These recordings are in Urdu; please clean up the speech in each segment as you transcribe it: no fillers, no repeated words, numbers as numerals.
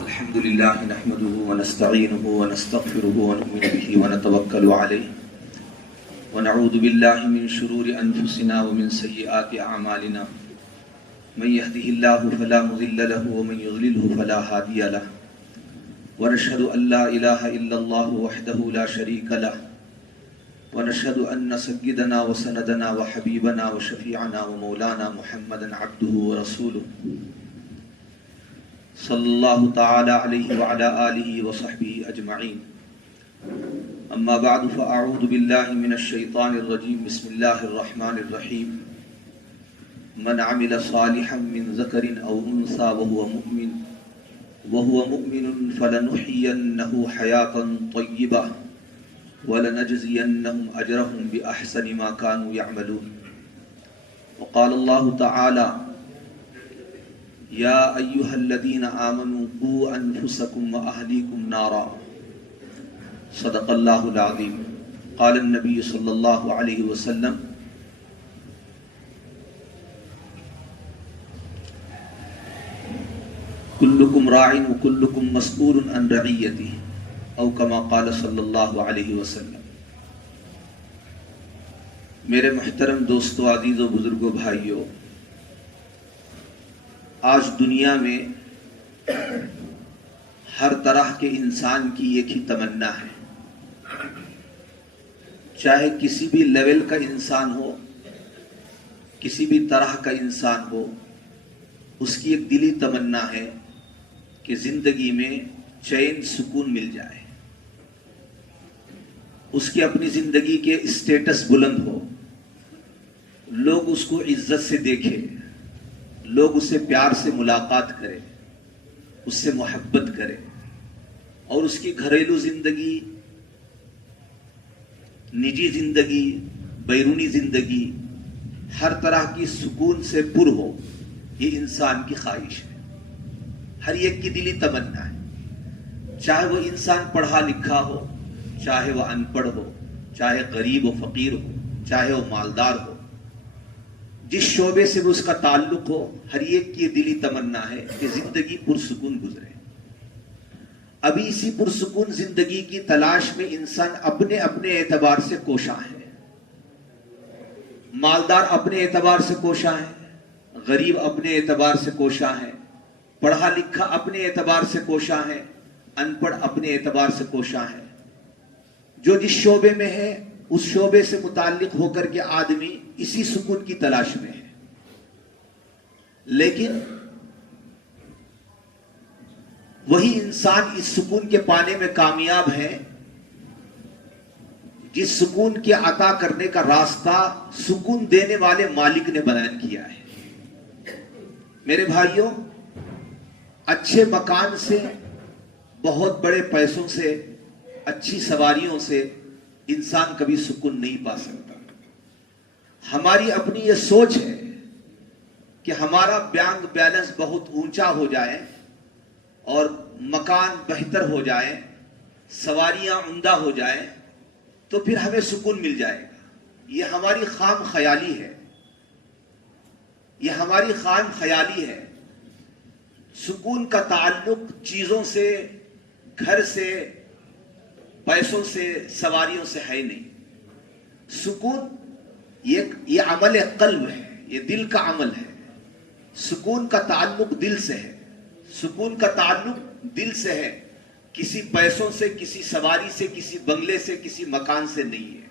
الحمد لله نحمده ونستعينه ونستغفره ونؤمن به ونتوكل عليه ونعوذ بالله من شرور أنفسنا ومن سيئات أعمالنا من يهده الله فلا مضل له ومن يضلله فلا هادي له ونشهد أن لا إله إلا الله وحده لا شريك له ونشهد أن سيدنا وسندنا وحبيبنا وشفيعنا ومولانا محمدا عبده ورسوله صلی اللہ تعالی علیہ وعلى آلہ وصحبہ اجمعین اما بعد فاعوذ باللہ من الشیطان الرجیم بسم اللہ الرحمن الرحیم من عمل صالحا من ذکر او انثى وهو مؤمن فلنحيينه حیاتا طیبہ ولنجزینهم اجرهم بأحسن ما كانوا يعملون وقال اللہ تعالی یا ایہا الذین آمنوا قوا انفسکم واہلیکم نارا صدق اللہ العظیم قال النبی صلی اللہ علیہ وسلم کلکم راع وکلکم مسئول عن رعیتہ او کما قال صلی اللہ علیہ وسلم۔ میرے محترم دوستو، عزیزو، بزرگو، بھائیو، آج دنیا میں ہر طرح کے انسان کی ایک ہی تمنا ہے، چاہے کسی بھی لیول کا انسان ہو، کسی بھی طرح کا انسان ہو، اس کی ایک دلی تمنا ہے کہ زندگی میں چین سکون مل جائے، اس کی اپنی زندگی کے اسٹیٹس بلند ہو، لوگ اس کو عزت سے دیکھیں، لوگ اس سے پیار سے ملاقات کریں، اس سے محبت کریں، اور اس کی گھریلو زندگی، نجی زندگی، بیرونی زندگی ہر طرح کی سکون سے پر ہو۔ یہ انسان کی خواہش ہے، ہر ایک کی دلی تمنا ہے، چاہے وہ انسان پڑھا لکھا ہو، چاہے وہ ان پڑھ ہو، چاہے غریب و فقیر ہو، چاہے وہ مالدار ہو، جس شعبے سے وہ اس کا تعلق ہو، ہر ایک کی دلی تمنا ہے کہ زندگی پرسکون گزرے۔ ابھی اسی پرسکون زندگی کی تلاش میں انسان اپنے اپنے اعتبار سے کوشاں ہے۔ مالدار اپنے اعتبار سے کوشاں ہے، غریب اپنے اعتبار سے کوشاں ہے، پڑھا لکھا اپنے اعتبار سے کوشاں ہے، ان پڑھ اپنے اعتبار سے کوشاں ہے۔ جو جس شعبے میں ہے اس شعبے سے متعلق ہو کر کے آدمی اسی سکون کی تلاش میں ہے، لیکن وہی انسان اس سکون کے پانے میں کامیاب ہے جس سکون کے عطا کرنے کا راستہ سکون دینے والے مالک نے بیان کیا ہے۔ میرے بھائیوں، اچھے مکان سے، بہت بڑے پیسوں سے، اچھی سواریوں سے انسان کبھی سکون نہیں پا سکتا۔ ہماری اپنی یہ سوچ ہے کہ ہمارا بینک بیلنس بہت اونچا ہو جائے اور مکان بہتر ہو جائے، سواریاں عمدہ ہو جائیں، تو پھر ہمیں سکون مل جائے گا۔ یہ ہماری خام خیالی ہے، یہ ہماری خام خیالی ہے۔ سکون کا تعلق چیزوں سے، گھر سے، پیسوں سے، سواریوں سے ہے نہیں۔ سکون یہ عمل قلب ہے، یہ دل کا عمل ہے۔ سکون کا تعلق دل سے ہے، سکون کا تعلق دل سے ہے، کسی پیسوں سے، کسی سواری سے، کسی بنگلے سے، کسی مکان سے نہیں ہے۔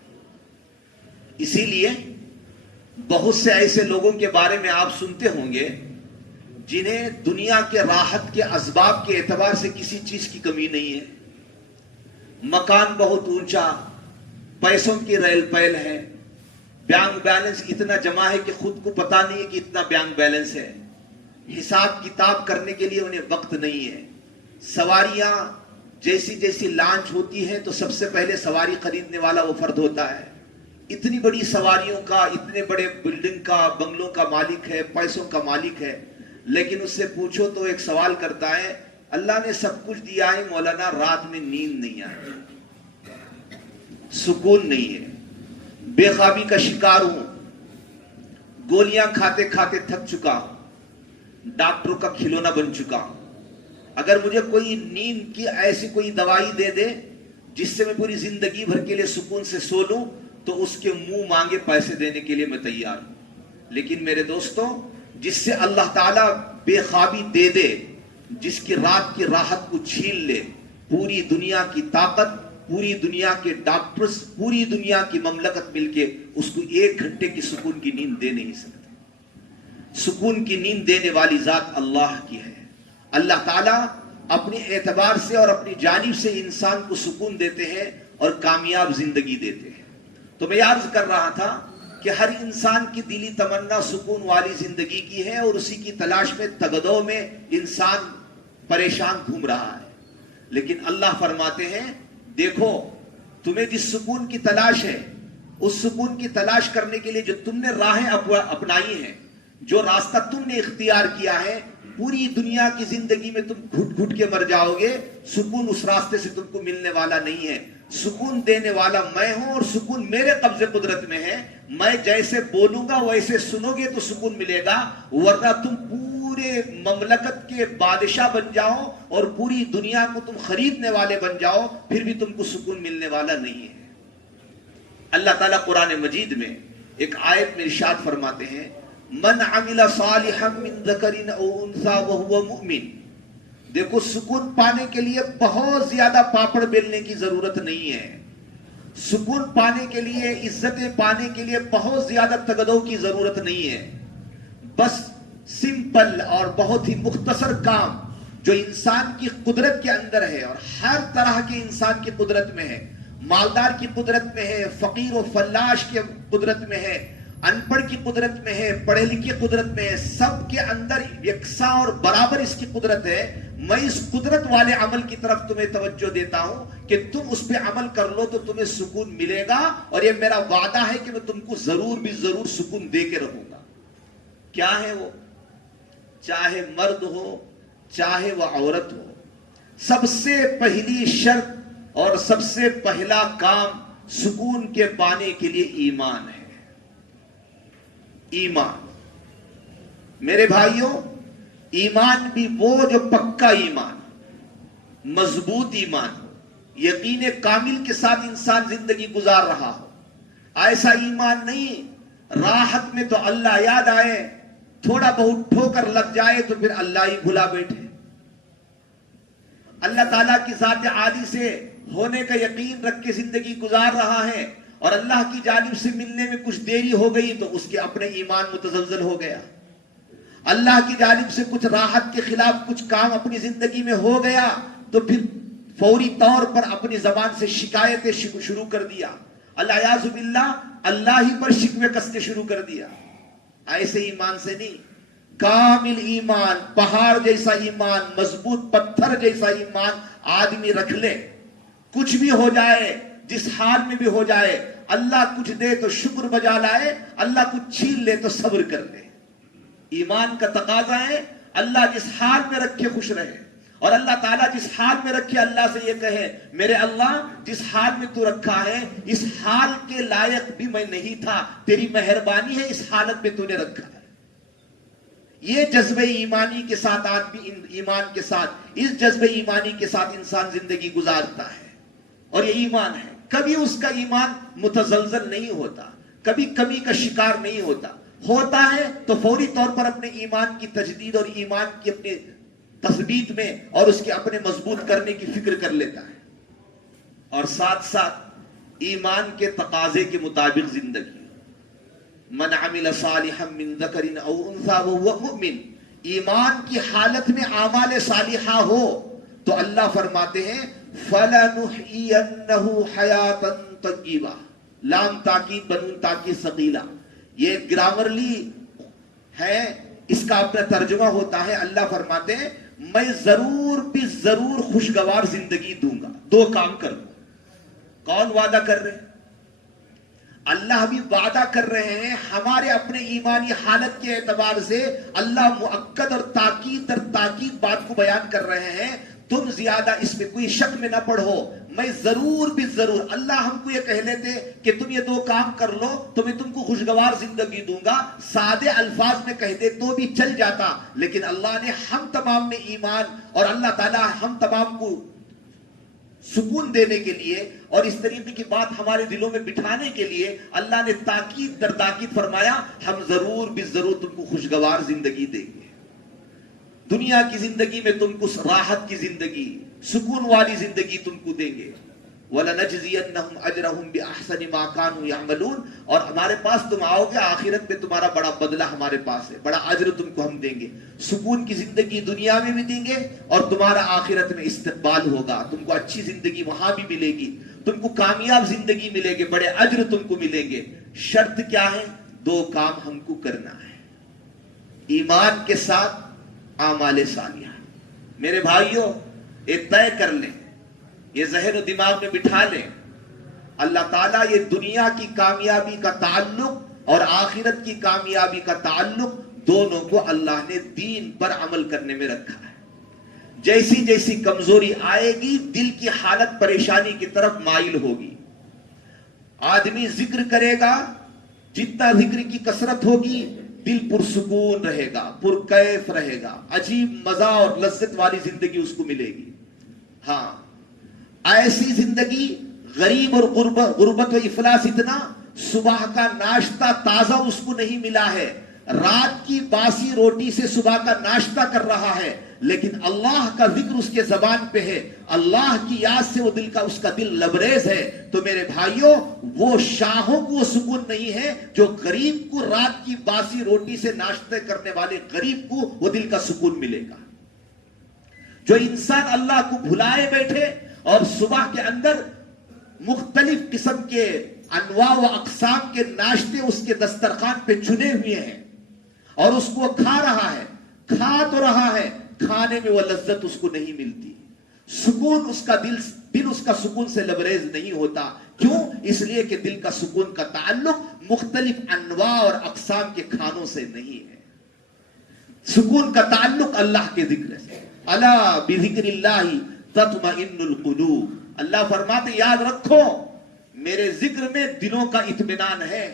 اسی لیے بہت سے ایسے لوگوں کے بارے میں آپ سنتے ہوں گے جنہیں دنیا کے راحت کے اسباب کے اعتبار سے کسی چیز کی کمی نہیں ہے، مکان بہت اونچا، پیسوں کی ریل پیل ہے، بینک بیلنس اتنا جمع ہے کہ خود کو پتا نہیں ہے کہ اتنا بینک بیلنس ہے، حساب کتاب کرنے کے لیے انہیں وقت نہیں ہے۔ سواریاں جیسی جیسی لانچ ہوتی ہیں تو سب سے پہلے سواری خریدنے والا وہ فرد ہوتا ہے۔ اتنی بڑی سواریوں کا، اتنے بڑے بلڈنگ کا، بنگلوں کا مالک ہے، پیسوں کا مالک ہے، لیکن اس سے پوچھو تو ایک سوال کرتا ہے، اللہ نے سب کچھ دیا ہے مولانا، رات میں نیند نہیں آئی، سکون نہیں ہے، بے خوابی کا شکار ہوں، گولیاں کھاتے کھاتے تھک چکا ہوں، ڈاکٹروں کا کھلونا بن چکا ہوں، اگر مجھے کوئی نیند کی ایسی کوئی دوائی دے دے جس سے میں پوری زندگی بھر کے لیے سکون سے سو لوں تو اس کے منہ مانگے پیسے دینے کے لیے میں تیار ہوں. لیکن میرے دوستوں، جس سے اللہ تعالیٰ بے خوابی دے دے، جس کی رات کی راحت کو چھین لے، پوری دنیا کی طاقت، پوری دنیا کے ڈاکٹرز، پوری دنیا کی مملکت مل کے اس کو 1 گھنٹے کی سکون کی نیند دے نہیں سکتے. سکون کی نیند دینے والی ذات اللہ کی ہے. اللہ تعالیٰ اپنے اعتبار سے اور اپنی جانب سے انسان کو سکون دیتے ہیں اور کامیاب زندگی دیتے ہیں. تو میں عرض کر رہا تھا کہ ہر انسان کی دلی تمنا سکون والی زندگی کی ہے، اور اسی کی تلاش میں تگدو میں انسان پریشان گھوم رہا ہے. لیکن اللہ فرماتے ہیں دیکھو، تمہیں جس سکون کی تلاش ہے، اس سکون کی تلاش کرنے کے لیے جو تم نے راہیں اپنائی ہیں، جو راستہ تم نے اختیار کیا ہے، پوری دنیا کی زندگی میں تم گھٹ گھٹ کے مر جاؤ گے، سکون اس راستے سے تم کو ملنے والا نہیں ہے. سکون دینے والا میں ہوں، اور سکون میرے قبضے قدرت میں ہے. میں جیسے بولوں گا ویسے سنو گے تو سکون ملے گا، ورنہ تم پورے مملکت کے بادشاہ بن جاؤ اور پوری دنیا کو تم خریدنے والے بن جاؤ، پھر بھی تم کو سکون ملنے والا نہیں ہے. اللہ تعالیٰ قرآن مجید میں ایک آیت میں ارشاد فرماتے ہیں، من عمل صالحا من ذکر او انثى وهو مؤمن. دیکھو، سکون پانے کے لیے بہت زیادہ پاپڑ بیلنے کی ضرورت نہیں ہے. سکون پانے کے لیے، عزتیں پانے کے لیے بہت زیادہ تگدو کی ضرورت نہیں ہے. بس سمپل اور بہت ہی مختصر کام جو انسان کی قدرت کے اندر ہے، اور ہر طرح کے انسان کی قدرت میں ہے. مالدار کی قدرت میں ہے، فقیر و فلاش کی قدرت میں ہے، ان پڑھ کی قدرت میں ہے، پڑھے لکھے قدرت میں ہے. سب کے اندر یکساں اور برابر اس کی قدرت ہے. میں اس قدرت والے عمل کی طرف تمہیں توجہ دیتا ہوں کہ تم اس پہ عمل کر لو تو تمہیں سکون ملے گا، اور یہ میرا وعدہ ہے کہ میں تم کو ضرور بھی ضرور سکون دے کے رہوں گا. کیا ہے وہ؟ چاہے مرد ہو چاہے وہ عورت ہو، سب سے پہلی شرط اور سب سے پہلا کام سکون کے پانے کے لیے ایمان ہے. ایمان. میرے بھائیوں، ایمان بھی وہ جو پکا ایمان، مضبوط ایمان، یقین کامل کے ساتھ انسان زندگی گزار رہا ہو. ایسا ایمان نہیں راحت میں تو اللہ یاد آئے، تھوڑا بہت ٹھوکر لگ جائے تو پھر اللہ ہی بھلا بیٹھے. اللہ تعالیٰ کی ذات عالی سے ہونے کا یقین رکھ کے زندگی گزار رہا ہے، اور اللہ کی جانب سے ملنے میں کچھ دیری ہو گئی تو اس کے اپنے ایمان متزلزل ہو گیا. اللہ کی جانب سے کچھ راحت کے خلاف کچھ کام اپنی زندگی میں ہو گیا تو پھر فوری طور پر اپنی زبان سے شکایتیں شروع کر دیا. الیاذ باللہ، اللہ ہی پر شکوے کسنے شروع کر دیا. ایسے ایمان سے نہیں. کامل ایمان، پہاڑ جیسا ایمان، مضبوط پتھر جیسا ایمان آدمی رکھ لے، کچھ بھی ہو جائے، جس حال میں بھی ہو جائے، اللہ کچھ دے تو شکر بجا لائے، اللہ کچھ چھین لے تو صبر کر لے. ایمان کا تقاضا ہے اللہ جس حال میں رکھے خوش رہے، اور اللہ تعالیٰ جس حال میں رکھے اللہ سے یہ کہے میرے اللہ جس حال میں تو رکھا ہے اس حال کے لائق بھی میں نہیں تھا، تیری مہربانی ہے اس حالت میں تو نے رکھا ہے. یہ جذبہ ایمانی کے ساتھ آدمی، ایمان کے ساتھ، اس جذبہ ایمانی کے ساتھ انسان زندگی گزارتا ہے، اور یہ ایمان ہے. کبھی اس کا ایمان متزلزل نہیں ہوتا، کبھی کمی کا شکار نہیں ہوتا. ہوتا ہے تو فوری طور پر اپنے ایمان کی تجدید اور ایمان کی اپنی تثبیت میں اور اس کے اپنے مضبوط کرنے کی فکر کر لیتا ہے، اور ساتھ ساتھ ایمان کے تقاضے کے مطابق زندگی. من عمل صالحا من ذکر او انثى وهو مؤمن. ایمان کی حالت میں اعمال صالحہ ہو تو اللہ فرماتے ہیں فَلَنُحْيِيَنَّهُ حَيَاةً طَيِّبَةً. لام تاکید بنون تاکید ثقیلہ، یہ گرامرلی ہے، اس کا اپنا ترجمہ ہوتا ہے. اللہ فرماتے ہیں میں ضرور بھی ضرور خوشگوار زندگی دوں گا. 2 کام کروں. کون وعدہ کر رہے ہیں؟ اللہ بھی وعدہ کر رہے ہیں. ہمارے اپنے ایمانی حالت کے اعتبار سے اللہ مؤکد اور تاکید در تاکید بات کو بیان کر رہے ہیں. تم زیادہ اس میں کوئی شک میں نہ پڑھو، میں ضرور بھی ضرور، اللہ ہم کو یہ کہہ لیتے کہ تم یہ 2 کام کر لو تو میں تم کو خوشگوار زندگی دوں گا، سادے الفاظ میں کہہ دے تو بھی چل جاتا، لیکن اللہ نے ہم تمام میں ایمان اور اللہ تعالیٰ ہم تمام کو سکون دینے کے لیے اور اس طریقے کی بات ہمارے دلوں میں بٹھانے کے لیے اللہ نے تاکید در تاکید فرمایا ہم ضرور بھی ضرور تم کو خوشگوار زندگی دیں گے، دنیا کی زندگی میں تم کو راحت کی زندگی، سکون والی زندگی تم کو دیں گے، وَلَنَجْزِيَنَّهُمْ أَجْرَهُمْ بِأَحْسَنِ مَا كَانُوا يَعْمَلُونَ، اور ہمارے پاس تم آؤ گے آخرت میں تمہارا بڑا بدلہ ہمارے پاس ہے، بڑا اجر تم کو ہم دیں گے، سکون کی زندگی دنیا میں بھی دیں گے اور تمہارا آخرت میں استقبال ہوگا، تم کو اچھی زندگی وہاں بھی ملے گی، تم کو کامیاب زندگی ملے گی، بڑے اجر تم کو ملیں گے۔ شرط کیا ہے؟ 2 کام ہم کو کرنا ہے، ایمان کے ساتھ اعمال صالحہ۔ میرے بھائیوں یہ طے کر لیں، یہ ذہن و دماغ میں بٹھا لیں، اللہ تعالیٰ یہ دنیا کی کامیابی کا تعلق اور آخرت کی کامیابی کا تعلق دونوں کو اللہ نے دین پر عمل کرنے میں رکھا ہے۔ جیسی جیسی کمزوری آئے گی دل کی حالت پریشانی کی طرف مائل ہوگی، آدمی ذکر کرے گا، جتنا ذکر کی کثرت ہوگی دل پرسکون رہے گا، پرکیف رہے گا، عجیب مزہ اور لذت والی زندگی اس کو ملے گی۔ ہاں ایسی زندگی، غریب اور غربت و افلاس اتنا، صبح کا ناشتہ تازہ اس کو نہیں ملا ہے، رات کی باسی روٹی سے صبح کا ناشتہ کر رہا ہے، لیکن اللہ کا ذکر اس کے زبان پہ ہے، اللہ کی یاد سے وہ اس کا دل لبریز ہے۔ تو میرے بھائیوں وہ شاہوں کو وہ سکون نہیں ہے جو غریب کو رات کی باسی روٹی سے ناشتے کرنے والے غریب کو وہ دل کا سکون ملے گا۔ جو انسان اللہ کو بھلائے بیٹھے اور صبح کے اندر مختلف قسم کے انواع و اقسام کے ناشتے اس کے دسترخوان پہ چنے ہوئے ہیں اور اس کو کھا رہا ہے، کھا تو رہا ہے، کھانے میں وہ لذت اس کو نہیں ملتی، سکون اس کا دل اس کا سکون سے لبریز نہیں ہوتا۔ کیوں؟ اس لیے کہ دل کا سکون کا تعلق مختلف انواع اور اقسام کے کھانوں سے نہیں ہے، سکون کا تعلق اللہ کے ذکر سے۔ الا بذکر اللہ تطمئن القلوب، اللہ فرماتے یاد رکھو میرے ذکر میں دلوں کا اطمینان ہے،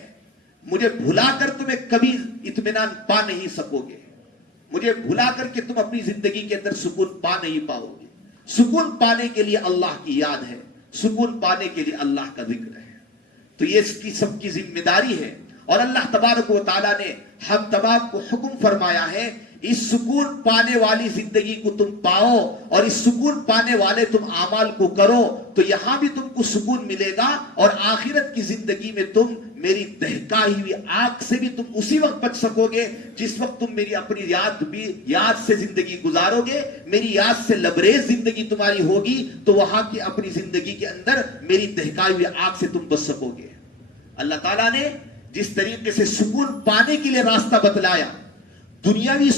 مجھے بھلا کر تمہیں کبھی اطمینان پا نہیں سکو گے، مجھے بھلا کر کے تم اپنی زندگی کے اندر سکون پا نہیں پاؤ گے۔ سکون پانے کے لیے اللہ کی یاد ہے، سکون پانے کے لیے اللہ کا ذکر ہے، تو یہ اس کی سب کی ذمہ داری ہے۔ اور اللہ تبارک و تعالیٰ نے ہم تمام کو حکم فرمایا ہے اس سکون پانے والی زندگی کو تم پاؤ اور اس سکون پانے والے تم اعمال کو کرو تو یہاں بھی تم کو سکون ملے گا اور آخرت کی زندگی میں تم میری دہکائی ہوئی آگ سے بھی تم اسی وقت بچ سکو گے جس وقت تم میری اپنی یاد سے زندگی گزارو گے، میری یاد سے لبریز زندگی تمہاری ہوگی تو وہاں کی اپنی زندگی کے اندر میری دہکائی ہوئی آگ سے تم بچ سکو گے۔ اللہ تعالیٰ نے جس طریقے سے سکون پانے کے لیے راستہ بتلایا، دنیاوی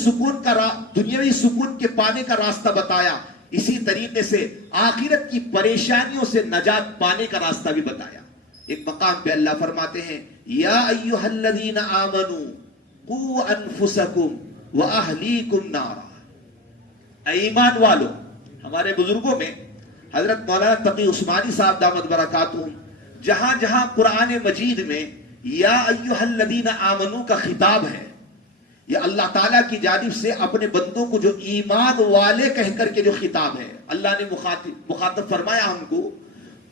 سکون کے پانے کا راستہ بتایا، اسی طریقے سے آخرت کی پریشانیوں سے نجات پانے کا راستہ بھی بتایا۔ ایک مقام پہ اللہ فرماتے ہیں یا ایھا الذین آمنوا قوا انفسکم واہلیکم نارا، اے ایمان والو۔ ہمارے بزرگوں میں حضرت مولانا تقی عثمانی صاحب دامت برکاتہم جہاں جہاں قرآن مجید میں یا ایھا الذین آمنوا کا خطاب ہے، یہ اللہ تعالیٰ کی جانب سے اپنے بندوں کو جو ایمان والے کہہ کر کے جو خطاب ہے، اللہ نے مخاطب فرمایا ہم کو،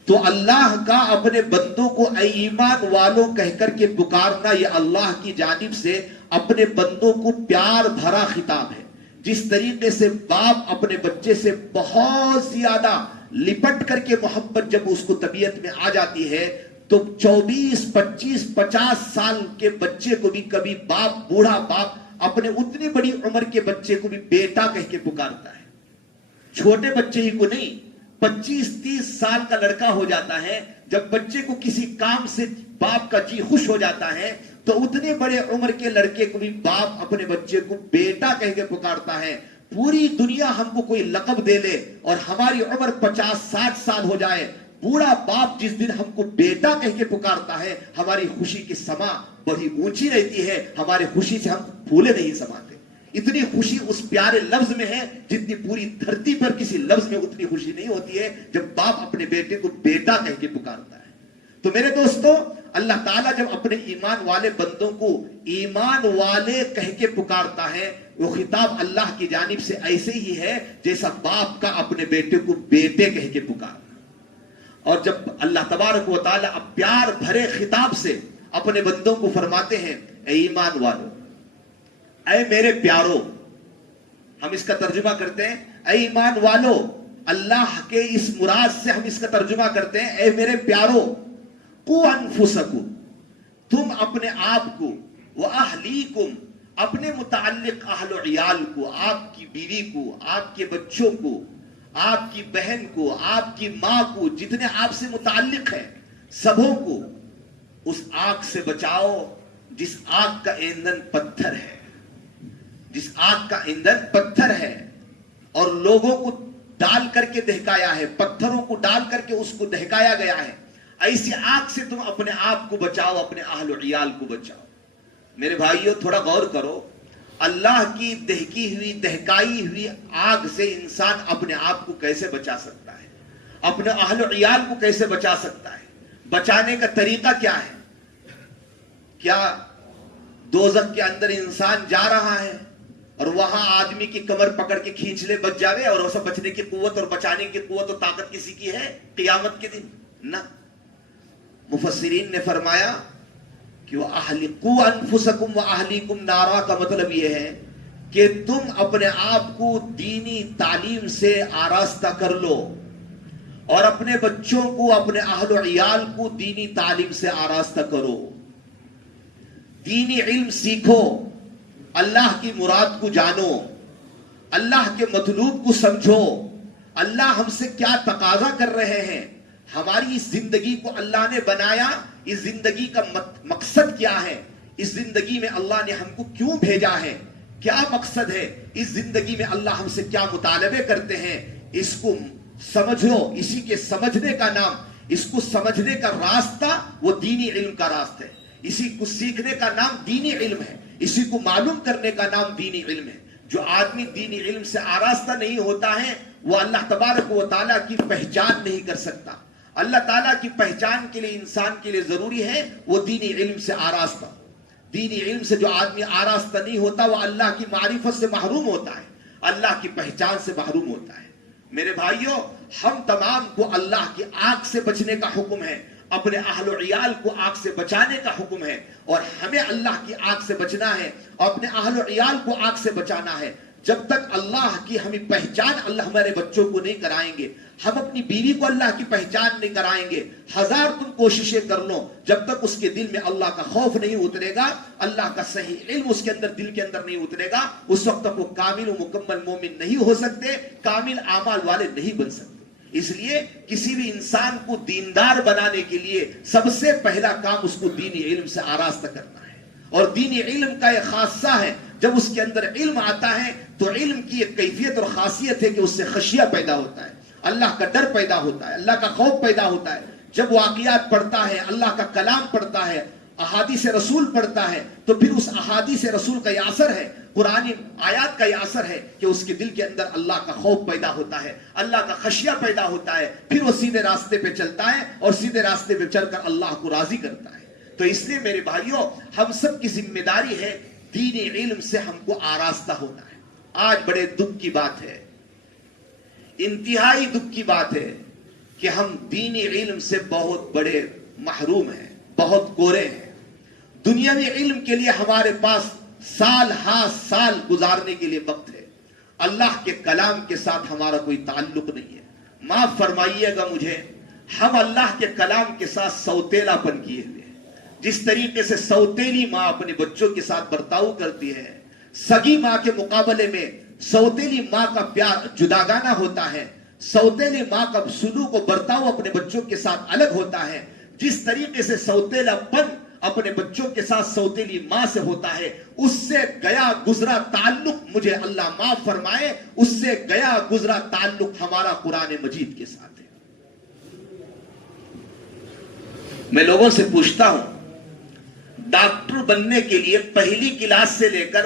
تو اللہ کا اپنے بندوں کو اے ایمان والوں کہہ کر کے پکارنا یہ اللہ کی جانب سے اپنے بندوں کو پیار بھرا خطاب ہے۔ جس طریقے سے باپ اپنے بچے سے بہت زیادہ لپٹ کر کے محبت جب اس کو طبیعت میں آ جاتی ہے تو 24 25 50 سال کے بچے کو بھی کبھی باپ، بوڑھا باپ اپنے اتنی بڑی عمر کے بچے کو بھی بیٹا کہہ کے پکارتا ہے، چھوٹے بچے ہی کو نہیں، 25 30 سال کا لڑکا ہو جاتا ہے جب بچے کو کسی کام سے باپ کا جی خوش ہو جاتا ہے تو اتنے بڑے عمر کے لڑکے کو بھی باپ اپنے بچے کو بیٹا کہہ کے پکارتا ہے۔ پوری دنیا ہم کو کوئی لقب دے لے اور ہماری عمر 50 60 سال ہو جائے، بوڑھا باپ جس دن ہم کو بیٹا کہہ کے پکارتا ہے ہماری خوشی کی سما بڑی اونچی رہتی ہے، ہمارے خوشی سے ہم پھولے نہیں سماتے۔ اتنی خوشی اس پیارے لفظ میں ہے جتنی پوری دھرتی پر کسی لفظ میں اتنی خوشی نہیں ہوتی ہے جب باپ اپنے بیٹے کو بیٹا کہہ کے پکارتا ہے۔ تو میرے دوستو، اللہ تعالیٰ جب اپنے ایمان والے بندوں کو ایمان والے کہہ کے پکارتا ہے، وہ خطاب اللہ کی جانب سے ایسے ہی ہے جیسا باپ کا اپنے بیٹے کو بیٹے کہہ کے پکارنا۔ اور جب اللہ تبارک و تعالیٰ اب پیار بھرے خطاب سے اپنے بندوں کو فرماتے ہیں، اے ایمان والو، اے میرے پیارو، ہم اس کا ترجمہ کرتے ہیں اے ایمان والو، اللہ کے اس مراد سے ہم اس کا ترجمہ کرتے ہیں اے میرے پیارو، قو انفسکم، تم اپنے آپ کو، واہلیکم، اپنے متعلق اہل و عیال کو، آپ کی بیوی کو، آپ کے بچوں کو، آپ کی بہن کو، آپ کی ماں کو، جتنے آپ سے متعلق ہیں سبوں کو اس آگ سے بچاؤ جس آگ کا ایندھن پتھر ہے، جس آگ کا ایندھن پتھر ہے، اور لوگوں کو ڈال کر کے دہکایا ہے، پتھروں کو ڈال کر کے اس کو دہکایا گیا ہے۔ ایسی آگ سے تم اپنے آپ کو بچاؤ، اپنے اہل و عیال کو بچاؤ۔ میرے بھائیو، تھوڑا غور کرو، اللہ کی دہکی ہوئی، دہکائی ہوئی آگ سے انسان اپنے آپ کو کیسے بچا سکتا ہے؟ اپنے اہل و عیال کو کیسے بچا سکتا ہے؟ بچانے کا طریقہ کیا ہے؟ کیا دوزخ کے اندر انسان جا رہا ہے اور وہاں آدمی کی کمر پکڑ کے کھینچ لے بچ جاوے، اور اسے بچنے کی قوت اور بچانے کی قوت اور طاقت کسی کی ہے قیامت کے دن؟ نہ۔ مفسرین نے فرمایا کہ وَأَحْلِقُوا أَنفُسَكُمْ وَأَحْلِيكُمْ نَارًا کا مطلب یہ ہے کہ تم اپنے آپ کو دینی تعلیم سے آراستہ کر لو، اور اپنے بچوں کو، اپنے اہل و عیال کو دینی تعلیم سے آراستہ کرو، دینی علم سیکھو، اللہ کی مراد کو جانو، اللہ کے مطلوب کو سمجھو، اللہ ہم سے کیا تقاضا کر رہے ہیں، ہماری اس زندگی کو اللہ نے بنایا، اس زندگی کا مقصد کیا ہے، اس زندگی میں اللہ نے ہم کو کیوں بھیجا ہے، کیا مقصد ہے، اس زندگی میں اللہ ہم سے کیا مطالبے کرتے ہیں، اس کو سمجھو۔ اسی کے سمجھنے کا نام، اس کو سمجھنے کا راستہ وہ دینی علم کا راستہ ہے، اسی کو سیکھنے کا نام دینی علم ہے، اسی کو معلوم کرنے کا نام دینی علم ہے۔ جو آدمی دینی علم سے آراستہ نہیں ہوتا ہے وہ اللہ تبارک و تعالیٰ کی پہچان نہیں کر سکتا۔ اللہ تعالیٰ کی پہچان کے لیے انسان کے لیے ضروری ہے وہ دینی علم سے آراستہ۔ دینی علم سے جو آدمی آراستہ نہیں ہوتا وہ اللہ کی معرفت سے محروم ہوتا ہے، اللہ کی پہچان سے محروم ہوتا ہے۔ میرے بھائیوں، ہم تمام کو اللہ کی آگ سے بچنے کا حکم ہے، اپنے اہل و عیال کو آگ سے بچانے کا حکم ہے، اور ہمیں اللہ کی آگ سے بچنا ہے اور اپنے اہل و عیال کو آگ سے بچانا ہے۔ جب تک اللہ کی ہمیں پہچان اللہ ہمارے بچوں کو نہیں کرائیں گے، ہم اپنی بیوی کو اللہ کی پہچان نہیں کرائیں گے، ہزار تم کوششیں کر لو، جب تک اس کے دل میں اللہ کا خوف نہیں اترے گا، اللہ کا صحیح علم اس کے اندر دل کے اندر نہیں اترے گا، اس وقت تک وہ کامل و مکمل مومن نہیں ہو سکتے، کامل اعمال والے نہیں بن سکتے۔ اس لیے کسی بھی انسان کو دیندار بنانے کے لیے سب سے پہلا کام اس کو دینی علم سے آراستہ کرنا ہے، اور دینی علم کا ایک خاصہ ہے، جب اس کے اندر علم آتا ہے تو علم کی ایک کیفیت اور خاصیت ہے کہ اس سے خشیہ پیدا ہوتا ہے، اللہ کا ڈر پیدا ہوتا ہے، اللہ کا خوف پیدا ہوتا ہے۔ جب واقعات پڑھتا ہے، اللہ کا کلام پڑھتا ہے، احادیث رسول پڑھتا ہے، تو پھر اس احادیث رسول کا یہ اثر ہے، قرآن آیات کا یہ اثر ہے کہ اس کے دل کے اندر اللہ کا خوف پیدا ہوتا ہے، اللہ کا خشیہ پیدا ہوتا ہے، پھر وہ سیدھے راستے پہ چلتا ہے اور سیدھے راستے پہ چل کر اللہ کو راضی کرتا ہے۔ تو اس لیے میرے بھائیوں، ہم سب کی ذمہ داری ہے دینی علم سے ہم کو آراستہ ہونا ہے۔ آج بڑے دکھ کی بات ہے، انتہائی دکھ کی بات ہے کہ ہم دینی علم سے بہت بڑے محروم ہیں، بہت کورے ہیں۔ دنیاوی علم کے لیے ہمارے پاس سال ہاں سال گزارنے کے لیے وقت ہے، اللہ کے کلام کے ساتھ ہمارا کوئی تعلق نہیں ہے۔ معاف فرمائیے گا مجھے، ہم اللہ کے کلام کے ساتھ سوتیلا پن کیے ہوئے ہیں۔ جس طریقے سے سوتیلی ماں اپنے بچوں کے ساتھ برتاؤ کرتی ہے، سگی ماں کے مقابلے میں سوتیلی ماں کا پیار جداگانہ ہوتا ہے، سوتیلی ماں کا سلوک و برتاؤ اپنے بچوں کے ساتھ الگ ہوتا ہے۔ جس طریقے سے سوتیلا پن اپنے بچوں کے ساتھ سوتیلی ماں سے ہوتا ہے، اس سے گیا گزرا تعلق، مجھے اللہ معاف فرمائے، اس سے گیا گزرا تعلق ہمارا قرآن مجید کے ساتھ ہے۔ میں لوگوں سے پوچھتا ہوں، ڈاکٹر بننے کے لیے پہلی کلاس سے لے کر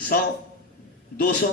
100, 200?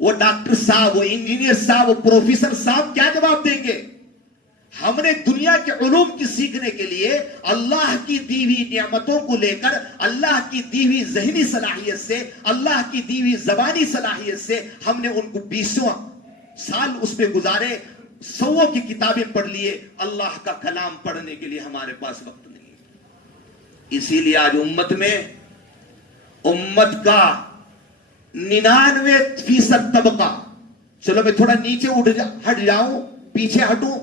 وہ ڈاکٹر صاحب، وہ انجینئر صاحب، وہ پروفیسر صاحب کیا جواب دیں گے؟ ہم نے دنیا کے علوم کی سیکھنے کے لیے اللہ کی دی ہوئی نعمتوں کو لے کر، اللہ کی دی ہوئی ذہنی صلاحیت سے، اللہ کی دی ہوئی زبانی صلاحیت سے ہم نے ان کو 20 سال اس پہ گزارے، 100 کی کتابیں پڑھ لیے، اللہ کا کلام پڑھنے کے لیے ہمارے پاس وقت نہیں۔ اسی لیے آج امت کا 99% طبقہ، چلو میں تھوڑا نیچے ہٹ جاؤں، پیچھے ہٹوں،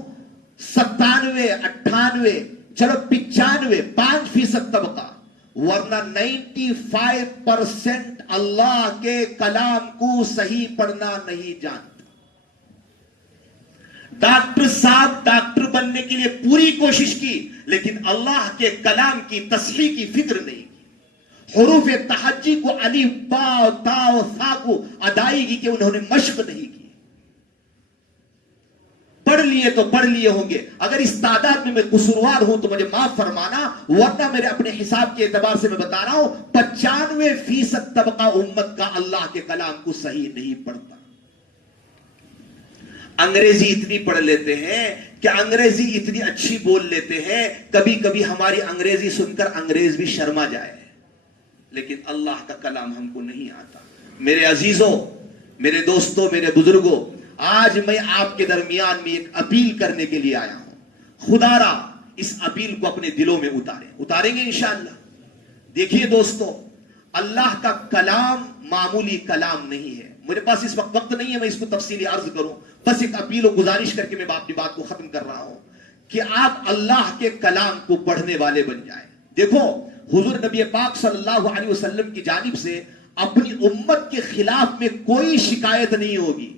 97 98 چلو 95 5% طبقہ، ورنہ 95% اللہ کے کلام کو صحیح پڑھنا نہیں جانتا۔ ڈاکٹر صاحب ڈاکٹر بننے کے لیے پوری کوشش کی، لیکن اللہ کے کلام کی تصحیح کی فکر نہیں کی، حروف تہجی کو الف با تا و ثا کو ادائیگی کے انہوں نے مشق نہیں کی۔ پڑھ لیے تو پڑھ لیے ہوں گے، اگر اس تعداد میں قصوروار ہوں تو مجھے معاف فرمانا، ورنہ میرے اپنے حساب کے اعتبار سے میں بتا رہا ہوں 95% طبقہ امت کا اللہ کے کلام کو صحیح نہیں پڑھتا۔ انگریزی اتنی پڑھ لیتے ہیں کہ انگریزی اتنی اچھی بول لیتے ہیں، کبھی کبھی ہماری انگریزی سن کر انگریز بھی شرما جائے، لیکن اللہ کا کلام ہم کو نہیں آتا۔ میرے عزیزوں، میرے دوستوں، میرے بزرگوں، آج میں آپ کے درمیان میں ایک اپیل کرنے کے لیے آیا ہوں، خدا را اس اپیل کو اپنے دلوں میں اتاریں گے انشاءاللہ۔ دیکھیے دوستو، اللہ کا کلام معمولی کلام نہیں ہے۔ میرے پاس اس وقت نہیں ہے میں اس کو تفصیلی عرض کروں، بس ایک اپیل و گزارش کر کے میں اپنی بات کو ختم کر رہا ہوں کہ آپ اللہ کے کلام کو پڑھنے والے بن جائیں۔ دیکھو، حضور نبی پاک صلی اللہ علیہ وسلم کی جانب سے اپنی امت کے خلاف میں کوئی شکایت نہیں ہوگی۔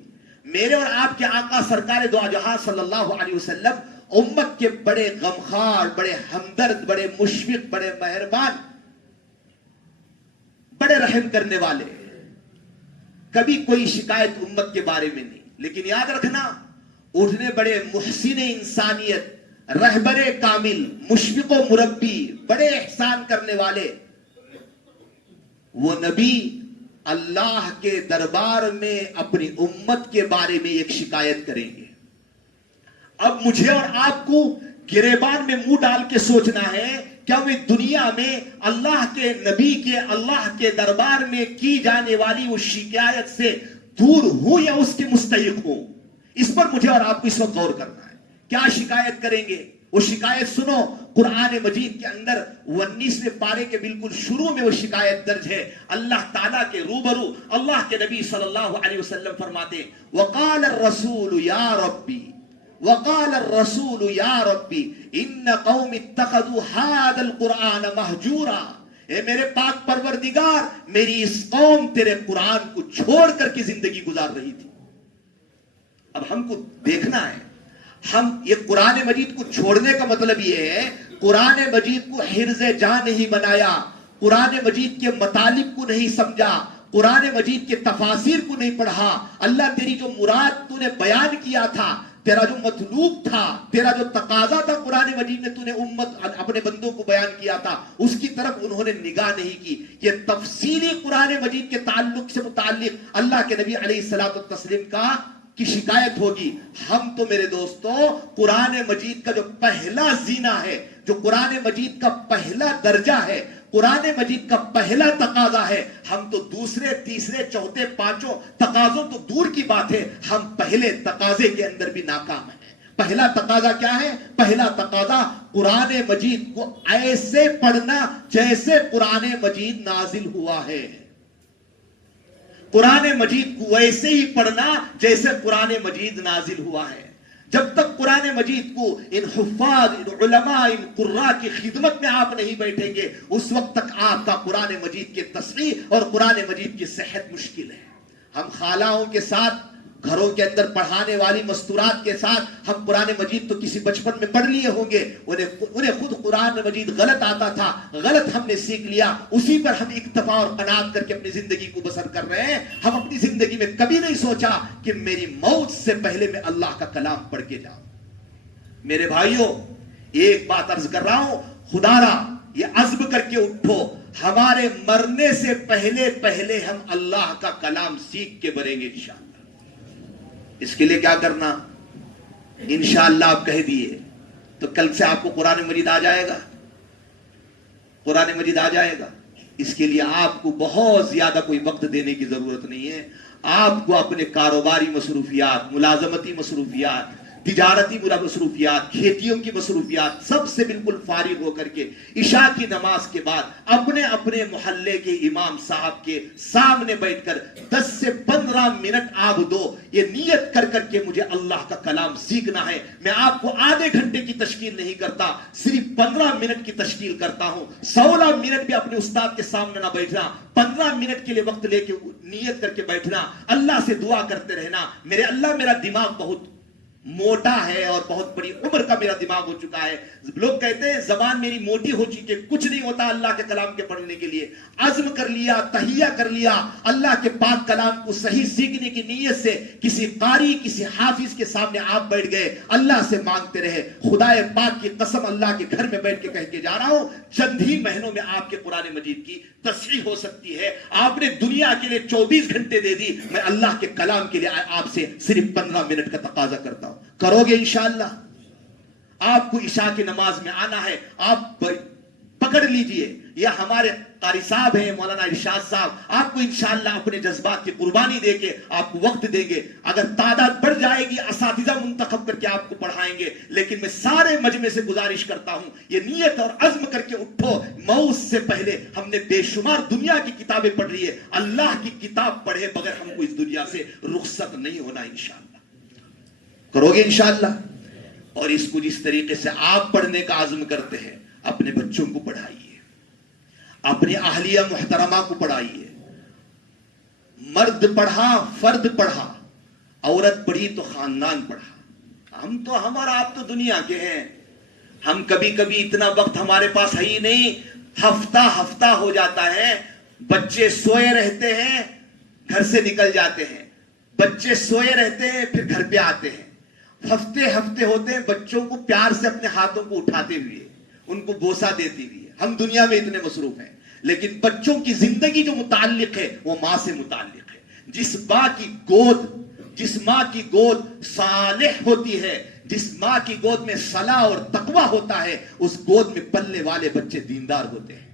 میرے اور آپ کے آقا سرکار دو جہاں صلی اللہ علیہ وسلم امت کے بڑے غمخوار، بڑے ہمدرد، بڑے مشفق، بڑے مہربان، بڑے رحم کرنے والے، کبھی کوئی شکایت امت کے بارے میں نہیں۔ لیکن یاد رکھنا، اٹھنے بڑے محسن انسانیت، رہبر کامل، مشفق و مربی، بڑے احسان کرنے والے وہ نبی اللہ کے دربار میں اپنی امت کے بارے میں ایک شکایت کریں گے۔ اب مجھے اور آپ کو گریبان میں منہ ڈال کے سوچنا ہے، کیا وہ دنیا میں اللہ کے نبی کے، اللہ کے دربار میں کی جانے والی اس شکایت سے دور ہوں یا اس کے مستحق ہوں؟ اس پر مجھے اور آپ کو اس وقت غور کرنا ہے۔ کیا شکایت کریں گے؟ وہ شکایت سنو، قرآن مجید کے اندر 19ویں پارے کے بالکل شروع میں وہ شکایت درج ہے۔ اللہ تعالیٰ کے روبرو اللہ کے نبی صلی اللہ علیہ وسلم فرماتے ہیں، وقال الرسول یا ربی، وقال الرسول یا ربی ان قوم اتخذوا هذا القرآن مہجورا۔ اے میرے پاک پروردگار، میری اس قوم تیرے قرآن کو چھوڑ کر کی زندگی گزار رہی تھی۔ اب ہم کو دیکھنا ہے، ہم یہ قرآن مجید کو چھوڑنے کا مطلب یہ ہے قرآن مجید کو حرز جان نہیں بنایا، قرآن مجید کے مطالب کو نہیں سمجھا، قرآن مجید کے تفاسیر کو نہیں پڑھا۔ اللہ تیری جو مراد تو نے بیان کیا تھا، تیرا جو مطلوب تھا، تیرا جو تقاضا تھا قرآن مجید نے تو نے امت اپنے بندوں کو بیان کیا تھا، اس کی طرف انہوں نے نگاہ نہیں کی۔ یہ تفصیلی قرآن مجید کے تعلق سے متعلق اللہ کے نبی علیہ الصلوۃ والتسلیم کی شکایت ہوگی۔ ہم تو میرے دوستو قرآن مجید کا جو پہلا زینہ ہے، جو قرآن مجید کا پہلا درجہ ہے، قرآن مجید کا پہلا تقاضا ہے، ہم تو دوسرے، تیسرے، چوتھے، پانچوں تقاضوں تو دور کی بات ہے، ہم پہلے تقاضے کے اندر بھی ناکام ہیں۔ پہلا تقاضا کیا ہے؟ پہلا تقاضا قرآن مجید کو ایسے پڑھنا جیسے قرآن مجید نازل ہوا ہے، قرآن مجید کو ویسے ہی پڑھنا جیسے قرآن مجید نازل ہوا ہے۔ جب تک قرآن مجید کو ان حفاظ، ان علماء، ان قراء کی خدمت میں آپ نہیں بیٹھیں گے، اس وقت تک آپ کا قرآن مجید کے تصحیح اور قرآن مجید کی صحت مشکل ہے۔ ہم خالاؤں کے ساتھ، گھروں کے اندر پڑھانے والی مستورات کے ساتھ ہم قرآن مجید تو کسی بچپن میں پڑھ لیے ہوں گے، انہیں خود قرآن مجید غلط آتا تھا، غلط ہم نے سیکھ لیا، اسی پر ہم اکتفا اور قناعت کر کے اپنی زندگی کو بسر کر رہے ہیں۔ ہم اپنی زندگی میں کبھی نہیں سوچا کہ میری موت سے پہلے میں اللہ کا کلام پڑھ کے جاؤں۔ میرے بھائیوں، ایک بات عرض کر رہا ہوں، خدا را یہ عزم کر کے اٹھو، ہمارے مرنے سے پہلے ہم اللہ کا کلام سیکھ کے مریں گے انشاءاللہ۔ اس کے لیے کیا کرنا؟ انشاءاللہ آپ کہہ دیے تو کل سے آپ کو قرآن مجید آ جائے گا، قرآن مجید آ جائے گا۔ اس کے لیے آپ کو بہت زیادہ کوئی وقت دینے کی ضرورت نہیں ہے۔ آپ کو اپنے کاروباری مصروفیات، ملازمتی مصروفیات، تجارتی مصروفیات، کھیتیوں کی مصروفیات سب سے بالکل فارغ ہو کر کے عشاء کی نماز کے بعد اپنے اپنے محلے کے امام صاحب کے سامنے بیٹھ کر 10 سے 15 منٹ آپ دو، یہ نیت کر کر کے مجھے اللہ کا کلام سیکھنا ہے۔ میں آپ کو آدھے گھنٹے کی تشکیل نہیں کرتا، صرف 15 منٹ کی تشکیل کرتا ہوں۔ 16 منٹ بھی اپنے استاد کے سامنے نہ بیٹھنا، 15 منٹ کے لیے وقت لے کے نیت کر کے بیٹھنا، اللہ سے دعا کرتے رہنا، میرے اللہ میرا دماغ بہت موٹا ہے اور بہت بڑی عمر کا میرا دماغ ہو چکا ہے۔ لوگ کہتے ہیں زبان میری موٹی ہو چکی ہے، کچھ نہیں ہوتا اللہ کے کلام کے پڑھنے کے لیے۔ عزم کر لیا، تہیہ کر لیا، اللہ کے پاک کلام کو صحیح سیکھنے کی نیت سے کسی قاری، کسی حافظ کے سامنے آپ بیٹھ گئے، اللہ سے مانگتے رہے۔ خدا پاک کی قسم اللہ کے گھر میں بیٹھ کے کہہ کے جا رہا ہوں، چند ہی مہینوں میں آپ کے قرآن مجید کی تصحیح ہو سکتی ہے۔ آپ نے دنیا کے لیے 24 گھنٹے دے دی، میں اللہ کے کلام کے لیے آپ سے صرف 15 منٹ کا تقاضا کرتا ہوں۔ کرو گے انشاءاللہ؟ آپ کو عشاء کی نماز میں آنا ہے، آپ پکڑ لیجئے۔ یہ ہمارے قاری صاحب ہیں مولانا ارشاد صاحب، آپ کو انشاءاللہ اپنے جذبات کی قربانی دے کے آپ کو وقت دیں گے۔ اگر تعداد بڑھ جائے گی اساتذہ منتخب کر کے آپ کو پڑھائیں گے، لیکن میں سارے مجمع سے گزارش کرتا ہوں یہ نیت اور عزم کر کے اٹھو، موت سے پہلے ہم نے بے شمار دنیا کی کتابیں پڑھ لی ہے، اللہ کی کتاب پڑھے بغیر ہم کو اس دنیا سے رخصت نہیں ہونا۔ انشاءاللہ کرو گے انشاءاللہ؟ اور اس کو جس طریقے سے آپ پڑھنے کا عزم کرتے ہیں، اپنے بچوں کو پڑھائیے، اپنی اہلیہ محترمہ کو پڑھائیے۔ مرد پڑھا فرد پڑھا، عورت پڑھی تو خاندان پڑھا۔ ہم اور آپ تو دنیا کے ہیں، ہم کبھی کبھی اتنا وقت ہمارے پاس ہے ہی نہیں، ہفتہ ہفتہ ہو جاتا ہے، بچے سوئے رہتے ہیں گھر سے نکل جاتے ہیں، بچے سوئے رہتے ہیں پھر گھر پہ آتے ہیں، ہفتے ہفتے ہوتے ہیں بچوں کو پیار سے اپنے ہاتھوں کو اٹھاتے ہوئے، ان کو بوسہ دیتی ہوئی۔ ہم دنیا میں اتنے مصروف ہیں، لیکن بچوں کی زندگی جو متعلق ہے وہ ماں سے متعلق ہے۔ جس ماں کی گود صالح ہوتی ہے، جس ماں کی گود میں صلاح اور تقوی ہوتا ہے، اس گود میں پلنے والے بچے دیندار ہوتے ہیں۔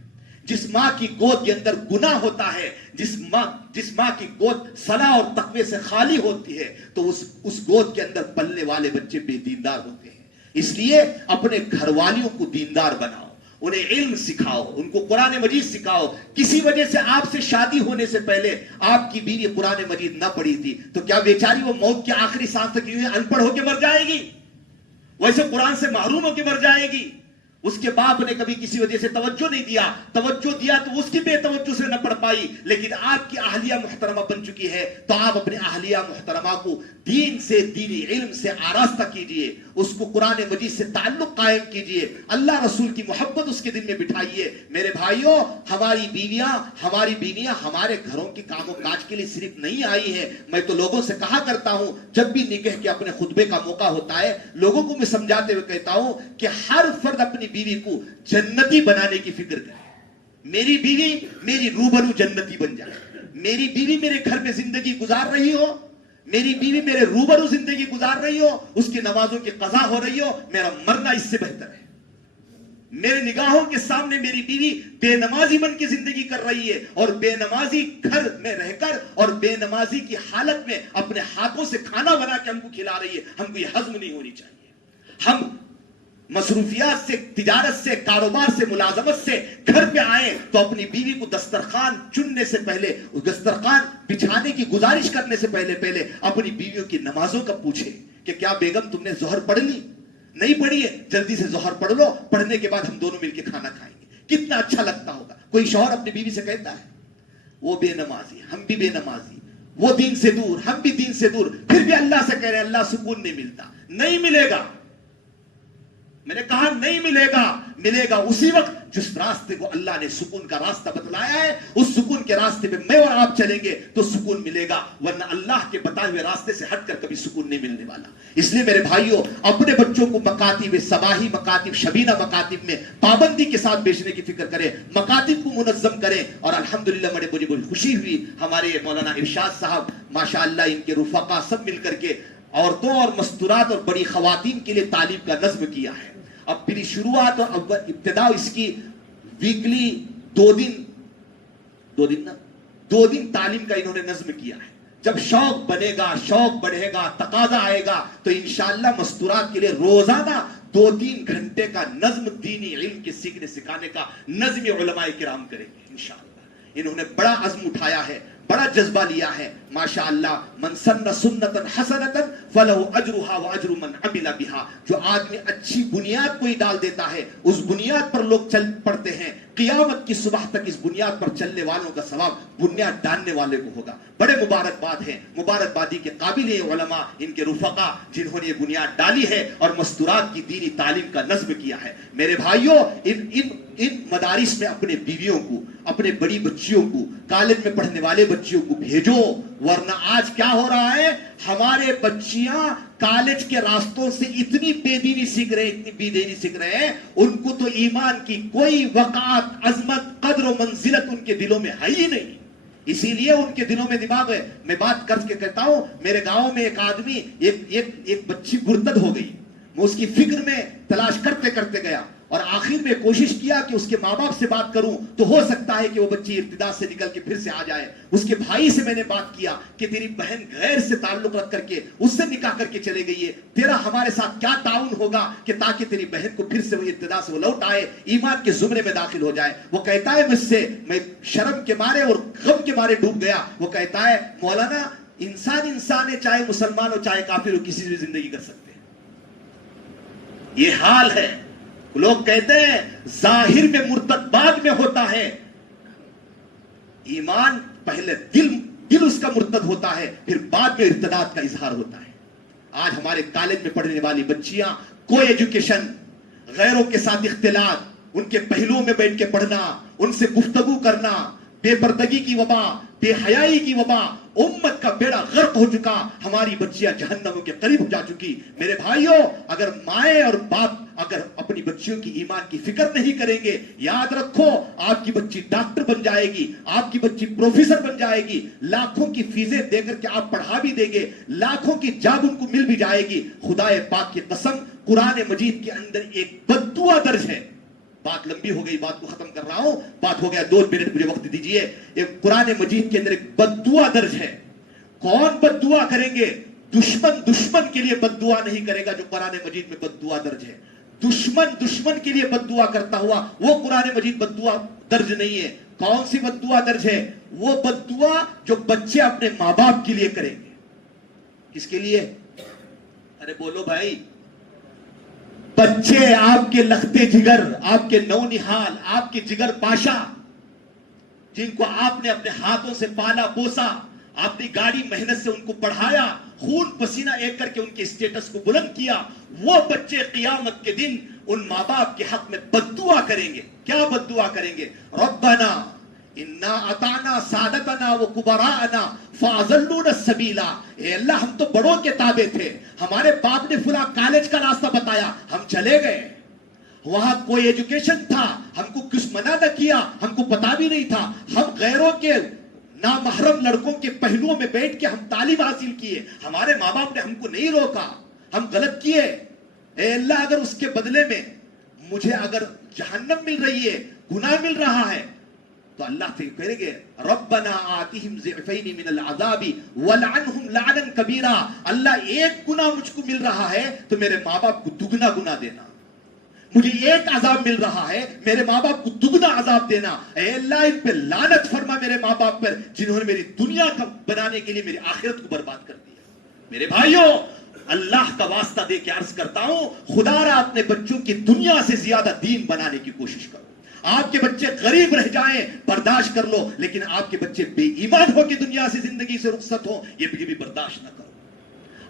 جس ماں کی گود کے اندر گناہ ہوتا ہے، جس ماں کی گود صلاح اور تقوی سے خالی ہوتی ہے، تو اس گود کے اندر پلنے والے بچے بے دیندار ہوتے ہیں۔ اس لیے اپنے گھر والیوں کو دیندار بناؤ، انہیں علم سکھاؤ، ان کو قرآن مجید سکھاؤ۔ کسی وجہ سے آپ سے شادی ہونے سے پہلے آپ کی بیوی قرآن مجید نہ پڑھی تھی تو کیا بیچاری وہ موت کے آخری سانس تک یوں ان پڑھ ہو کے مر جائے گی؟ ویسے قرآن سے محروم ہو کے مر جائے گی؟ اس کے باپ نے کبھی کسی وجہ سے توجہ نہیں دیا، توجہ دیا تو اس کی بے توجہ سے نہ پڑھ پائی، لیکن آپ کی اہلیہ محترمہ بن چکی ہے تو آپ اپنے اہلیہ محترمہ کو دین سے، دینی علم سے آراستہ کیجئے، اس کو قرآن مجید سے تعلق قائم کیجئے، اللہ رسول کی محبت اس کے دل میں بٹھائیے۔ میرے بھائیوں، ہماری بیویاں ہمارے گھروں کے کام و کاج کے لیے صرف نہیں آئی ہیں۔ میں تو لوگوں سے کہا کرتا ہوں، جب بھی نکاح کے اپنے خطبے کا موقع ہوتا ہے، لوگوں کو میں سمجھاتے ہوئے کہتا ہوں کہ ہر فرد اپنی بیوی کو جنتی بنانے کی فکر کرے۔ میری بیوی میری روبرو جنتی بن جائے، میری بیوی میرے گھر میں زندگی گزار رہی ہو، میری بیوی میرے روبرو زندگی گزار رہی ہو، اس کی نمازوں کی قضا ہو رہی ہو، میرا مرنا اس سے بہتر ہے۔ میرے نگاہوں کے سامنے میری بیوی بے نمازی بن کے زندگی کر رہی ہے، اور بے نمازی گھر میں رہ کر اور بے نمازی کی حالت میں اپنے ہاتھوں سے کھانا بنا کے ہم کو کھلا رہی ہے، ہم کو یہ ہضم نہیں ہونی چاہیے۔ ہم مصروفیات سے، تجارت سے، کاروبار سے، ملازمت سے گھر پہ آئیں تو اپنی بیوی کو دسترخوان چننے سے پہلے، دسترخوان بچھانے کی گزارش کرنے سے پہلے اپنی بیویوں کی نمازوں کا پوچھیں کہ کیا بیگم تم نے ظہر پڑھ لی؟ نہیں پڑھی ہے؟ جلدی سے ظہر پڑھ لو، پڑھنے کے بعد ہم دونوں مل کے کھانا کھائیں گے۔ کتنا اچھا لگتا ہوگا۔ کوئی شوہر اپنی بیوی سے کہتا ہے وہ بے نمازی، ہم بھی بے نمازی، وہ دین سے دور، ہم بھی دین سے دور، پھر بھی اللہ سے کہہ رہے ہیں اللہ سکون نہیں ملتا۔ نہیں ملے گا، میں نے کہا نہیں ملے گا، ملے گا اسی وقت جس راستے کو اللہ نے سکون کا راستہ بتلایا ہے، اس سکون کے راستے پہ میں اور آپ چلیں گے تو سکون ملے گا، ورنہ اللہ کے بتائے ہوئے راستے سے ہٹ کر کبھی سکون نہیں ملنے والا۔ اس لیے میرے بھائیوں، اپنے بچوں کو مکاتب، صباحی مکاتب، شبینہ مکاتب میں پابندی کے ساتھ بیچنے کی فکر کریں، مکاتب کو منظم کریں۔ اور الحمدللہ مجھے بڑی خوشی ہوئی، ہمارے مولانا ارشاد صاحب ماشاءاللہ ان کے رفقا سب مل کر کے عورتوں اور مستورات اور بڑی خواتین کے لیے تعلیم کا نظم کیا ہے. اب پھر شروعات اور ابتدا اس کی ویکلی 2 دن تعلیم کا انہوں نے نظم کیا ہے. جب شوق بنے گا، شوق بڑھے گا، تقاضا آئے گا تو انشاءاللہ مستورات کے لیے روزانہ 2-3 گھنٹے کا نظم دینی علم کے سیکھنے سکھانے کا نظم علماء کرام کریں گے انشاءاللہ. انہوں نے بڑا عزم اٹھایا ہے، بڑا جذبہ لیا ہے ماشاءاللہ. من سن سنتا حسنتا فلہ اجرها واجر من عمل بها. جو آدمی اچھی بنیاد کوئی ڈال دیتا ہے، اس بنیاد پر لوگ چل پڑتے ہیں، قیامت کی صبح تک اس بنیاد پر چلنے والوں کا ثواب بنیاد ڈالنے والے کو ہوگا. بڑے مبارکباد ہیں، مبارکبادی کے قابل ہیں علماء، ان کے رفقا جنہوں نے یہ بنیاد ڈالی ہے اور مستورات کی دینی تعلیم کا نظم کیا ہے. میرے بھائیوں، ان مدارس میں اپنے بیویوں کو، اپنے بڑی بچیوں کو، کالج میں پڑھنے والے بچیوں کو بھیجو. ورنہ آج کیا ہو رہا ہے، ہمارے بچیاں کالج کے راستوں سے اتنی بے دینی سیکھ رہے ہیں، اتنی بے دینی سیکھ رہے ہیں، ان کو تو ایمان کی کوئی وقعت، عظمت، قدر و منزلت ان کے دلوں میں ہے ہی نہیں. اسی لیے ان کے دلوں میں دماغ ہے. میں بات کر کے کہتا ہوں، میرے گاؤں میں ایک آدمی، ایک بچی مرتد ہو گئی. میں اس کی فکر میں تلاش کرتے کرتے گیا اور آخر میں کوشش کیا کہ اس کے ماں باپ سے بات کروں تو ہو سکتا ہے کہ وہ بچی ارتداد سے نکل کے پھر سے آ جائے. اس کے بھائی سے میں نے بات کیا کہ تیری بہن غیر سے تعلق رکھ کر کے اس سے نکاح کر کے چلے گئی ہے، تیرا ہمارے ساتھ کیا تعاون ہوگا کہ تاکہ تیری بہن کو پھر سے وہ ارتداد سے وہ لوٹ آئے، ایمان کے زمرے میں داخل ہو جائے. وہ کہتا ہے مجھ سے، میں شرم کے مارے اور غم کے مارے ڈوب گیا. وہ کہتا ہے مولانا، انسان ہے، چاہے مسلمان ہو چاہے کافر ہو، کسی سے بھی زندگی کر سکتے ہیں. یہ حال ہے. لوگ کہتے ہیں ظاہر میں مرتد بعد میں ہوتا ہے، ایمان پہلے دل اس کا مرتد ہوتا ہے، پھر بعد میں ارتداد کا اظہار ہوتا ہے. آج ہمارے کالج میں پڑھنے والی بچیاں کو ایجوکیشن، غیروں کے ساتھ اختلاط، ان کے پہلوؤں میں بیٹھ کے پڑھنا، ان سے گفتگو کرنا، بے پردگی کی وبا، بے حیائی کی وبا، امت کا بیڑا غرق ہو چکا. ہماری بچیاں جہنم کے قریب ہو جا چکی. میرے بھائیوں، اگر مائیں اور باپ اگر اپنی بچیوں کی ایمان کی فکر نہیں کریں گے، یاد رکھو آپ کی بچی ڈاکٹر بن جائے گی، آپ کی بچی پروفیسر بن جائے گی، لاکھوں کی فیسیں دے کر کے آپ پڑھا بھی دیں گے، لاکھوں کی جاب ان کو مل بھی جائے گی. خدا پاک کی قسم، قرآن مجید کے اندر ایک بد دعا درج ہے. بات لمبی ہو گئی، بات کو ختم کر رہا ہوں، بات ہو گیا 2 منٹ، مجھے وقت دیجئے. ایک قرآن مجید کے اندر ایک بد دعا درج ہے. کون بد دعا کریں گے؟ دشمن کے لیے بد دعا نہیں کرے گا جو قرآن مجید میں بد دعا درج ہے. دشمن کے لیے بد دعا کرتا ہوا وہ قرآن مجید بد دعا درج نہیں ہے. کون سی بد دعا درج ہے؟ وہ بد دعا جو بچے اپنے ماں باپ کے لیے کریں گے. کس کے لیے؟ ارے بولو بھائی. بچے آپ کے لختے جگر، آپ کے نونہال، آپ کے جگر پاشا، جن کو آپ نے اپنے ہاتھوں سے پالا پوسا، اپنی گاڑی محنت سے ان کو پڑھایا، خون پسینہ ایک کر کے ان کے اسٹیٹس کو بلند کیا، وہ بچے قیامت کے دن ان ماں باپ کے حق میں بد دعا کریں گے. کیا بد دعا کریں گے؟ ربنا انا اطعنا سادتنا وکبراءنا فاضلونا السبیلا. اے اللہ، ہم تو بڑوں کے تابع تھے، ہمارے باپ نے فلاں کالج کا راستہ بتایا، ہم چلے گئے، وہاں کوئی ایجوکیشن تھا، ہم کو کچھ منع نہ کیا، ہم کو پتا بھی نہیں تھا، ہم غیروں کے نامحرم لڑکوں کے پہلوؤں میں بیٹھ کے ہم تعلیم حاصل کیے، ہمارے ماں باپ نے ہم کو نہیں روکا، ہم غلط کیے. اے اللہ، اگر اس کے بدلے میں مجھے اگر جہنم مل رہی ہے، گناہ مل رہا ہے، تو اللہ سے کہیں گے ربنا آتیہم ضعفین من العذاب ولعنہم لعنا کبیرا. اللہ، ایک گناہ مجھ کو مل رہا ہے تو میرے ماں باپ کو دگنا گناہ دینا. مجھے ایک عذاب مل رہا ہے، میرے ماں باپ کو دگنا عذاب دینا. اے اللہ، ان پہ لعنت فرما میرے ماں باپ پر، جنہوں نے میری دنیا کا بنانے کے لیے میری آخرت کو برباد کر دیا. میرے بھائیوں، اللہ کا واسطہ دے کے عرض کرتا ہوں، خدا را اپنے بچوں کی دنیا سے زیادہ دین بنانے کی کوشش کرو. آپ کے بچے غریب رہ جائیں برداشت کر لو، لیکن آپ کے بچے بے ایمان ہو کے دنیا سے زندگی سے رخصت ہو، یہ بھی برداشت نہ کرو.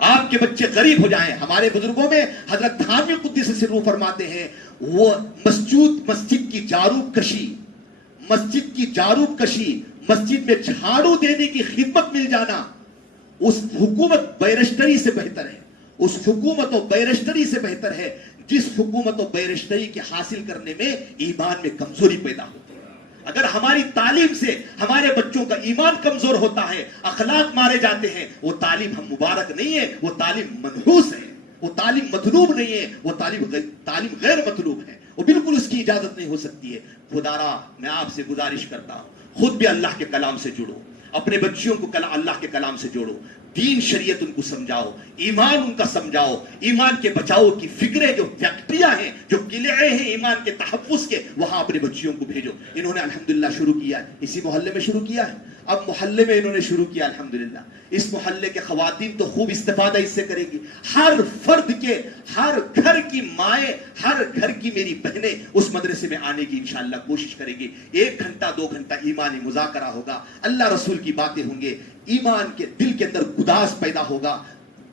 آپ کے بچے غریب ہو جائیں. ہمارے بزرگوں میں حضرت تھانوی قدس سرہ فرماتے ہیں، وہ مسجد کی جاروب کشی، مسجد میں جھاڑو دینے کی خدمت مل جانا، اس حکومت بیرشتری سے بہتر ہے. اس حکومت و بیرشتری سے بہتر ہے جس حکومت و بیرشتری کے حاصل کرنے میں ایمان میں کمزوری پیدا ہوتی ہے. اگر ہماری تعلیم سے ہمارے بچوں کا ایمان کمزور ہوتا ہے، اخلاق مارے جاتے ہیں، وہ تعلیم ہم مبارک نہیں ہے، وہ تعلیم منحوس ہے، وہ تعلیم مطلوب نہیں ہے، وہ تعلیم غیر مطلوب ہے، وہ بالکل اس کی اجازت نہیں ہو سکتی ہے۔ خدارا میں آپ سے گزارش کرتا ہوں، خود بھی اللہ کے کلام سے جڑو، اپنے بچیوں کو اللہ کے کلام سے جوڑو، دین شریعت ان کو سمجھاؤ، ایمان ان کا سمجھاؤ، ایمان کے بچاؤ کی فکریں جو فیکٹریاں ہیں، جو قلعے ہیں ایمان کے تحفظ کے، وہاں اپنے بچیوں کو بھیجو۔ انہوں نے الحمدللہ شروع کیا ہے، اسی محلے میں شروع کیا ہے، اب محلے میں انہوں نے شروع کیا الحمدللہ۔ اس محلے کے خواتین تو خوب استفادہ اس سے کرے گی، ہر فرد کے، ہر گھر کی مائیں، ہر گھر کی میری بہنیں اس مدرسے میں آنے کی انشاءاللہ کوشش کریں گی۔ 1 گھنٹہ 2 گھنٹہ ایمانی مذاکرہ ہوگا، اللہ رسول کی باتیں ہوں گے، ایمان کے دل کے اندر گداز پیدا ہوگا،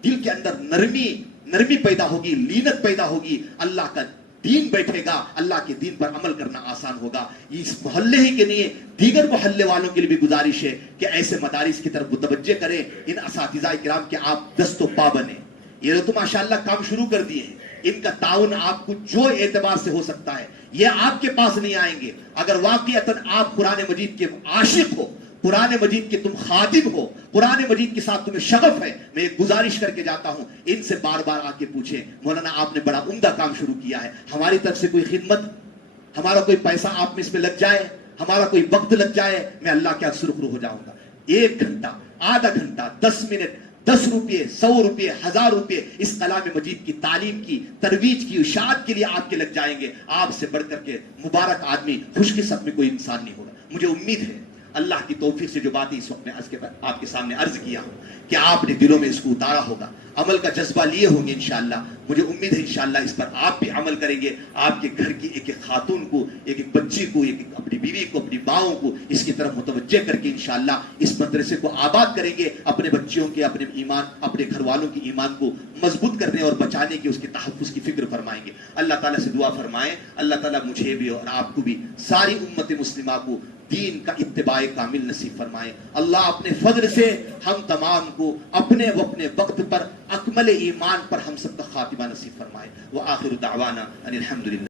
دل کے اندر نرمی پیدا ہوگی، لینت پیدا ہوگی، اللہ کا دین بیٹھے گا، اللہ کے دین پر عمل کرنا آسان ہوگا۔ اس محلے ہی کے لیے دیگر محلے والوں کے لیے بھی گزارش ہے کہ ایسے مدارس کی طرف متوجہ کریں، ان اساتذہ کرام کے آپ دست و پا بنیں۔ یہ تو ماشاءاللہ کام شروع کر دیے ہیں، ان کا تعاون آپ کو جو اعتبار سے ہو سکتا ہے، یہ آپ کے پاس نہیں آئیں گے اگر واقعتاً آپ قرآن مجید کے عاشق ہو، قرآن مجید کے تم خادم ہو، قرآن مجید کے ساتھ تمہیں شغف ہے۔ میں ایک گزارش کر کے جاتا ہوں، ان سے بار بار آ کے پوچھیں، مولانا آپ نے بڑا عمدہ کام شروع کیا ہے، ہماری طرف سے کوئی خدمت، ہمارا کوئی پیسہ آپ میں اس میں لگ جائے، ہمارا کوئی وقت لگ جائے، میں اللہ کے سرخرو ہو جاؤں گا۔ 1 گھنٹہ، آدھا گھنٹہ، 10 منٹ، 10 روپے، 100 روپے، 1000 روپے اس کلام مجید کی تعلیم کی، ترویج کی، اشاعت کے لیے آپ کے لگ جائیں گے، آپ سے بڑھ کر کے مبارک آدمی، خوش قسمت میں کوئی انسان نہیں ہوگا۔ مجھے امید ہے اللہ کی توفیق سے جو باتیں اس وقت میں آپ کے سامنے عرض کیا ہوں کہ آپ نے دلوں میں اس کو اتارا ہوگا، عمل کا جذبہ لیے ہوں گے انشاءاللہ۔ مجھے امید ہے انشاءاللہ اس پر آپ بھی عمل کریں گے، آپ کے گھر کی ایک ایک خاتون کو، ایک ایک بچی کو، ایک ایک اپنی بیوی کو، اپنی ماؤں کو اس کی طرف متوجہ کر کے انشاءاللہ اس مدرسے کو آباد کریں گے، اپنے بچیوں کے، اپنے ایمان، اپنے گھر والوں کی ایمان کو مضبوط کرنے اور بچانے کی، اس کے تحفظ کی فکر فرمائیں گے۔ اللہ تعالیٰ سے دعا فرمائیں، اللہ تعالیٰ مجھے بھی اور آپ کو بھی، ساری امت مسلمہ کو دین کا اتباع کامل نصیب فرمائے۔ اللہ اپنے فضل سے ہم تمام کو اپنے وقت پر اکمل ایمان پر ہم سب کا خاتمہ نصیب فرمائے۔ وآخر دعوانا ان الحمدللہ۔